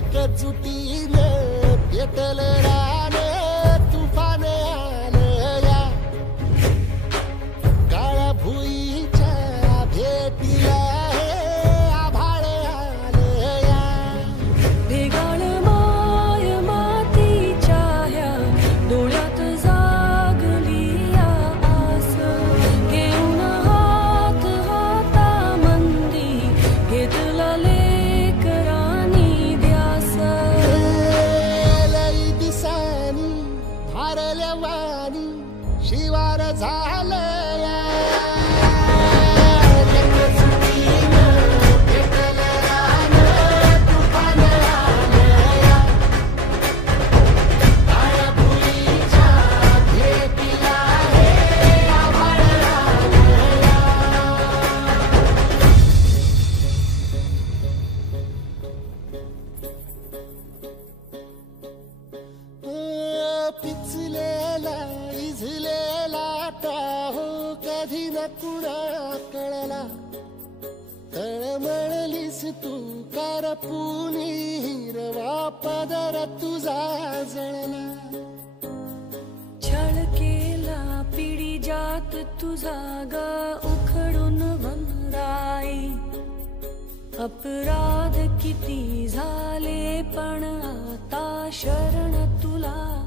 एकजुटीने पेटलं रान तुफान आलं या काळ्या भुईच्या भेटीला हे आभाळ आलं या भेगाळ माय मातीच्या ह्या डोळ्यात जागली या आस घेऊन हात हातामंदी घेतला लेकरांनी ध्यास लई दिसानी भारल्या वाणी शिवार झालं या एकजुटीनं पेटलं रान तुफान आलं या काळ्या भुईच्या भेटीला हे आभाळ आलं या पिचलेला इझलेला हो कधी न कुणा कळला तळमळलीस तू कारपुनी हिरवा पदर तुझा जळला छळ केला पिढी जात तुझा ग उखडून वनराई अपराध किती झाले पण आता शरण तुला